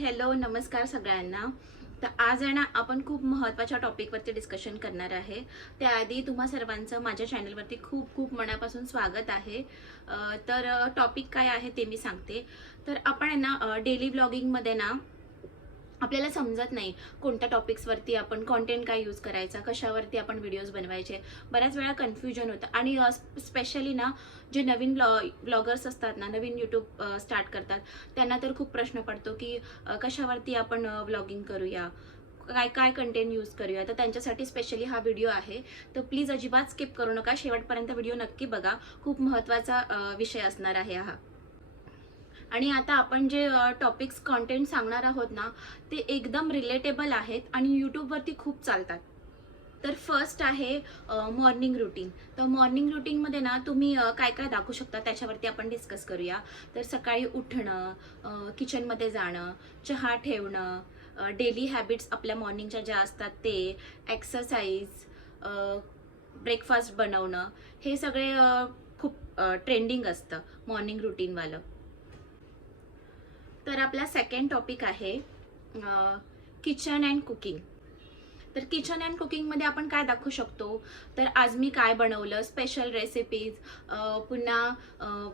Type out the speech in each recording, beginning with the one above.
Hello नमस्कार सगळ्यांना. तर आज आहे ना आपण खूप महत्त्वाच्या टॉपिकवरती डिस्कशन करणार आहे. त्याआधी तुम्हा सर्वांचं माझ्या चॅनलवरती खूप खूप मनापासून स्वागत आहे. तर टॉपिक काय आहे ते मी सांगते. तर आपण आहे ना डेली ब्लॉगिंगमध्ये ना आपल्याला समजत नाही कोणत्या टॉपिक्सवरती आपण कॉन्टेंट काय यूज करायचा, कशावरती आपण व्हिडिओज बनवायचे. बऱ्याच वेळा कन्फ्युजन होतं आणि स्पेशली ना जे नवीन ब्लॉगर्स असतात ना, नवीन यूट्यूब स्टार्ट करतात, त्यांना तर खूप प्रश्न पडतो की कशावरती आपण व्लॉगिंग करूया, काय काय कंटेंट यूज करूया. तर त्यांच्यासाठी स्पेशली हा व्हिडिओ आहे. तर प्लीज अजिबात स्किप करू नका, शेवटपर्यंत व्हिडिओ नक्की बघा. खूप महत्त्वाचा विषय असणार आहे हा. आणि आता आपण जे टॉपिक्स कॉन्टेंट सांगणार आहोत ना, ते एकदम रिलेटेबल आहेत आणि यूट्यूबवरती खूप चालतात. तर फर्स्ट आहे मॉर्निंग रुटीन. तर मॉर्निंग रुटीनमध्ये ना तुम्ही काय काय दाखवू शकता त्याच्यावरती आपण डिस्कस करूया. तर सकाळी उठणं, किचनमध्ये जाणं, चहा ठेवणं, डेली हॅबिट्स आपल्या मॉर्निंगच्या ज्या असतात ते, एक्सरसाइज, ब्रेकफास्ट बनवणं, हे सगळे खूप ट्रेंडिंग असतं मॉर्निंग रुटीनवालं. तर आपला सेकंड टॉपिक आहे किचन अँड कुकिंग. तर किचन अँड कुकिंगमध्ये आपण काय दाखवू शकतो, तर आज मी काय बनवलं, स्पेशल रेसिपीज, पुन्हा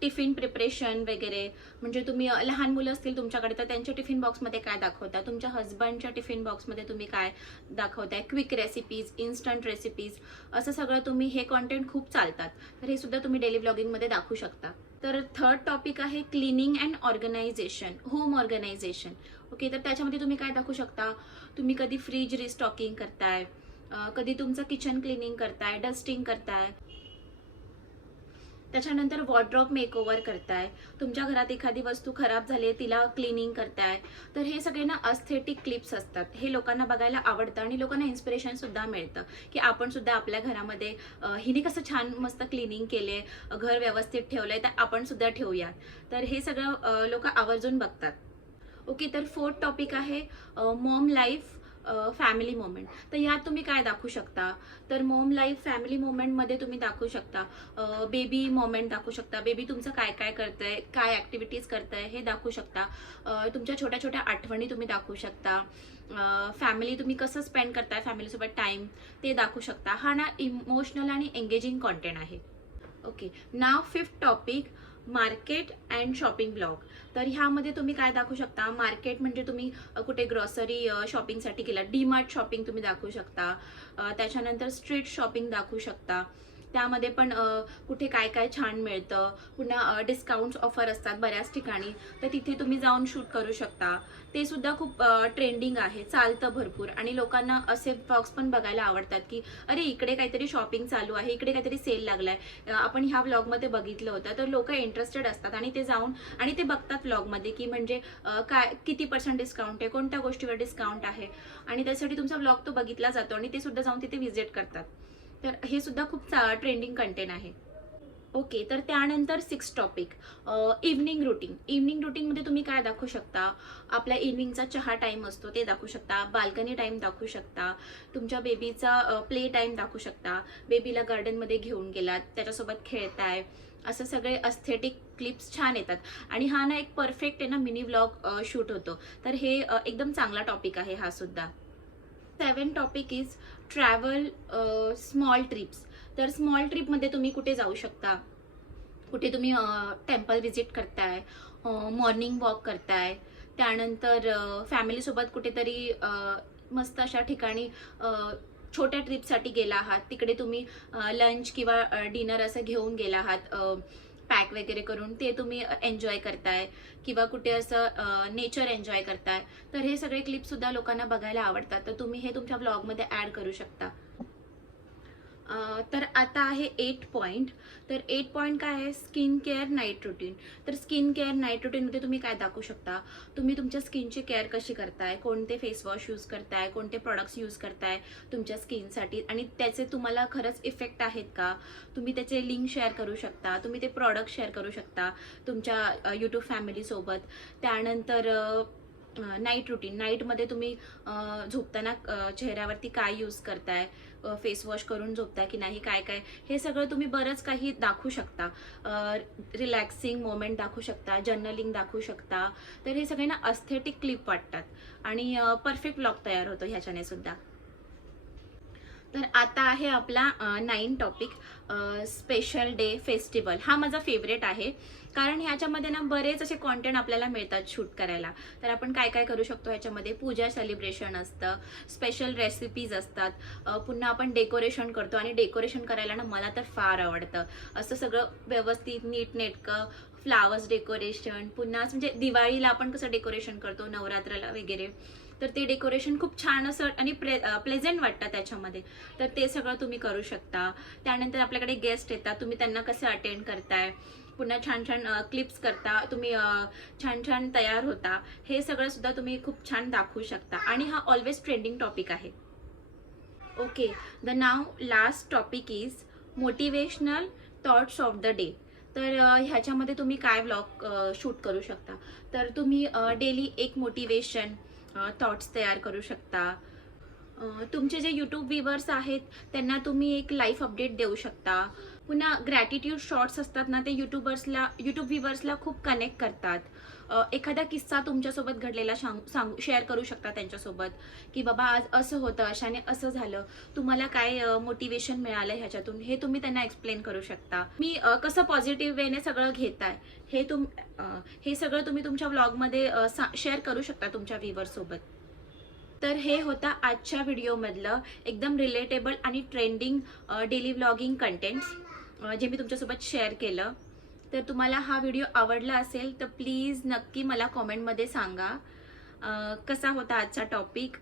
टिफिन प्रिपरेशन वगैरे. म्हणजे तुम्ही लहान मुलं असतील तुमच्याकडे तर त्यांच्या टिफिन बॉक्समध्ये काय दाखवता, तुमच्या हस्बंडच्या टिफिन बॉक्समध्ये तुम्ही काय दाखवताय, क्विक रेसिपीज, इन्स्टंट रेसिपीज, असं सगळं तुम्ही, हे कॉन्टेंट खूप चालतात. तर हे सुद्धा तुम्ही डेली ब्लॉगिंगमध्ये दाखवू शकता. तर थर्ड टॉपिक आहे cleaning and organization, home organization. Okay, तर त्याच्यामध्ये तुम्ही काय दाखवू शकता, तुम्ही कधी फ्रीज रिस्टॉकिंग करताय, कधी तुमचं किचन क्लिनिंग करताय, डस्टिंग करताय, त्याच्यानंतर वॉर्डरोब मेकओव्हर करताय, तुमच्या घरात एखादी वस्तू खराब झाली आहे तिला क्लिनिंग करताय. तर हे सगळे ना अस्थेटिक क्लिप्स असतात. हे लोकांना बघायला आवडतं आणि लोकांना इन्स्पिरेशन सुद्धा मिळतं की आपण सुद्धा आपल्या घरामध्ये हिने कसं छान मस्त क्लिनिंग केले, घर व्यवस्थित ठेवलंय, तर आपण सुद्धा ठेवूया. तर हे सगळं लोक आवर्जून बघतात. ओके, तर फोर्थ टॉपिक आहे मॉम लाईफ फॅमिली मोमेंट. तर यात तुम्ही काय दाखवू शकता, तर मॉम लाईफ फॅमिली मोमेंटमध्ये तुम्ही दाखवू शकता बेबी मोमेंट दाखवू शकता, बेबी तुमचं काय काय करतंय, काय ॲक्टिव्हिटीज करतंय हे दाखवू शकता. तुमच्या छोट्या छोट्या आठवणी तुम्ही दाखवू शकता. फॅमिली तुम्ही कसं स्पेंड करताय फॅमिलीसोबत टाईम, ते दाखवू शकता. हा ना इमोशनल आणि एंगेजिंग कॉन्टेंट आहे. Okay, now fifth topic, market and shopping blog. तर ह्यामध्ये तुम्ही काय दाखवू शकता, मार्केट म्हणजे तुम्ही कुठे ग्रॉसरी शॉपिंगसाठी गेला, डीमार्ट शॉपिंग तुम्ही दाखवू शकता. त्याच्यानंतर स्ट्रीट शॉपिंग दाखवू शकता. त्यामध्ये पण कुठे काय काय छान मिळतं, पुन्हा डिस्काउंट्स ऑफर असतात बऱ्याच ठिकाणी, तर तिथे तुम्ही जाऊन शूट करू शकता. ते सुद्धा खूप ट्रेंडिंग आहे, चालतं भरपूर. आणि लोकांना असे ब्लॉग्स पण बघायला आवडतात की अरे इकडे काहीतरी शॉपिंग चालू आहे, इकडे काहीतरी सेल लागलाय, आपण ह्या व्लॉगमध्ये बघितलं होतं. तर लोक इंटरेस्टेड असतात आणि ते जाऊन आणि ते बघतात व्लॉगमध्ये की म्हणजे काय किती % डिस्काउंट आहे, कोणत्या गोष्टीवर डिस्काउंट आहे, आणि त्यासाठी तुमचा व्लॉग तो बघितला जातो आणि ते सुद्धा जाऊन तिथे व्हिजिट करतात. तर हे सुद्धा खूप ट्रेंडिंग कंटेंट आहे. ओके, तर त्यानंतर six topic, evening routine. Evening रुटीनमध्ये तुम्ही काय दाखवू शकता, आपल्या इव्हनिंगचा चहा टाईम असतो ते दाखवू शकता, बाल्कनी टाईम दाखवू शकता, तुमच्या बेबीचा प्ले टाईम दाखवू शकता, बेबीला गार्डनमध्ये घेऊन गेलात, त्याच्यासोबत खेळताय, असं सगळे अस्थेटिक क्लिप्स छान येतात. आणि हा ना एक परफेक्ट आहे ना मिनी व्लॉग शूट होतो. तर हे एकदम चांगला टॉपिक आहे हा सुद्धा. 7 topic is travel, small trips. तर स्मॉल ट्रिपमध्ये तुम्ही कुठे जाऊ शकता, कुठे तुम्ही टेम्पल व्हिजिट करताय, मॉर्निंग वॉक करताय, त्यानंतर फॅमिलीसोबत कुठेतरी मस्त अशा ठिकाणी छोट्या ट्रिपसाठी गेला आहात, तिकडे तुम्ही लंच किंवा डिनर असं घेऊन गेला आहात, पॅक वगैरे करून ते तुम्ही एन्जॉय करताय, किंवा कुठे असं नेचर एन्जॉय करताय. तर हे सगळे क्लिपसुद्धा लोकांना बघायला आवडतात, तर तुम्ही हे तुमच्या ब्लॉगमध्ये ॲड करू शकता. तर आता आहे 8 पॉईंट. तर 8 पॉईंट काय आहे, स्किन केअर नाईट रुटीन. तर स्किन केअर नाईट रुटीनमध्ये तुम्ही काय दाखवू शकता, तुम्ही तुमच्या स्किनची केअर कशी करताय, कोणते फेस वॉश यूज करताय, कोणते प्रोडक्ट्स यूज करताय तुमच्या स्किनसाठी, आणि त्याचे तुम्हाला खरंच इफेक्ट आहेत का, तुम्ही त्याचे लिंक शेअर करू शकता, तुम्ही ते प्रॉडक्ट शेअर करू शकता तुमच्या यूट्यूब फॅमिलीसोबत. त्यानंतर नाईट रुटीन, नाईटमध्ये तुम्ही झोपताना चेहऱ्यावरती काय यूज करताय, फेस वॉश करून झोपता की नाही, काय काय हे सगळं तुम्ही बरंच काही दाखवू शकता. रिलॅक्सिंग मोमेंट दाखवू शकता, जर्नलिंग दाखवू शकता. तर हे सगळे ना अस्थेटिक क्लिप वाटतात आणि परफेक्ट ब्लॉग तयार होतो ह्याच्याने सुद्धा. तर आता आहे आपला 9 टॉपिक, स्पेशल डे फेस्टिवल. हा माझा फेवरेट आहे कारण ह्याच्यामध्ये ना बरेच असे कॉन्टेंट आपल्याला मिळतात शूट करायला. तर आपण काय काय करू शकतो ह्याच्यामध्ये, पूजा सेलिब्रेशन असतं, स्पेशल रेसिपीज असतात, पुन्हा आपण डेकोरेशन करतो आणि डेकोरेशन करायला ना मला तर फार आवडतं. असं सगळं व्यवस्थित नीटनेटकं फ्लावर्स डेकोरेशन, पुन्हा म्हणजे दिवाळीला आपण कसं डेकोरेशन करतो, नवरात्राला वगैरे, तर ते डेकोरेशन खूप छान असं आणि प्लेझेंट वाटतं त्याच्यामध्ये. तर ते सगळं तुम्ही करू शकता. त्यानंतर आपल्याकडे गेस्ट येतात, तुम्ही त्यांना कसे अटेंड करताय, पुन्हा छान छान क्लिप्स करता तुम्ही, छान छान तयार होता, हे सगळं सुद्धा तुम्ही खूप छान दाखवू शकता. आणि हा ऑलवेज ट्रेंडिंग टॉपिक आहे. Okay, the now last topic is motivational thoughts of the day. तर ह्याच्यामध्ये तुम्ही काय ब्लॉग शूट करू शकता. तर तुम्ही डेली एक मोटिवेशन थॉट्स तयार करू शकता. तुमचे जे यूट्यूब व्ह्यूवर्स आहेत त्यांना तुम्ही एक लाईफ अपडेट देऊ शकता. पुन्हा ग्रॅटिट्यूड शॉर्ट्स असतात ना, ते यूट्यूब व्ह्यूवर्सला खूप कनेक्ट करतात. एखादा किस्सा तुमच्यासोबत घडलेला शेअर करू शकता त्यांच्यासोबत, की बाबा आज असं होतं, अशाने असं झालं, तुम्हाला काय मोटिवेशन मिळालं ह्याच्यातून, हे तुम्ही त्यांना एक्सप्लेन करू शकता. मी कसं पॉझिटिव्ह वेने सगळं घेताय हे सगळं तुम्ही तुमच्या व्लॉगमध्ये शेअर करू शकता तुमच्या व्ह्यूवर्ससोबत. तर हे होता आजच्या व्हिडिओमधलं एकदम रिलेटेबल आणि ट्रेंडिंग डेली व्लॉगिंग कंटेंट्स जे मी तुमच्यासोबत शेअर केलं. तर तुम्हाला हा व्हिडिओ आवडला असेल तर प्लीज नक्की मला कॉमेंटमध्ये सांगा कसा होता आजचा टॉपिक.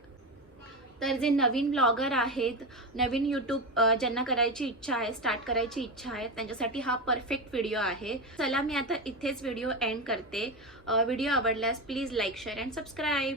तर जे नवीन ब्लॉगर आहेत, नवीन यूट्यूब ज्यांना करायची इच्छा आहे, स्टार्ट करायची इच्छा आहे, त्यांच्यासाठी हा परफेक्ट व्हिडिओ आहे. चला मी आता इथेच व्हिडिओ एंड करते. व्हिडिओ आवडल्यास please like, share and subscribe.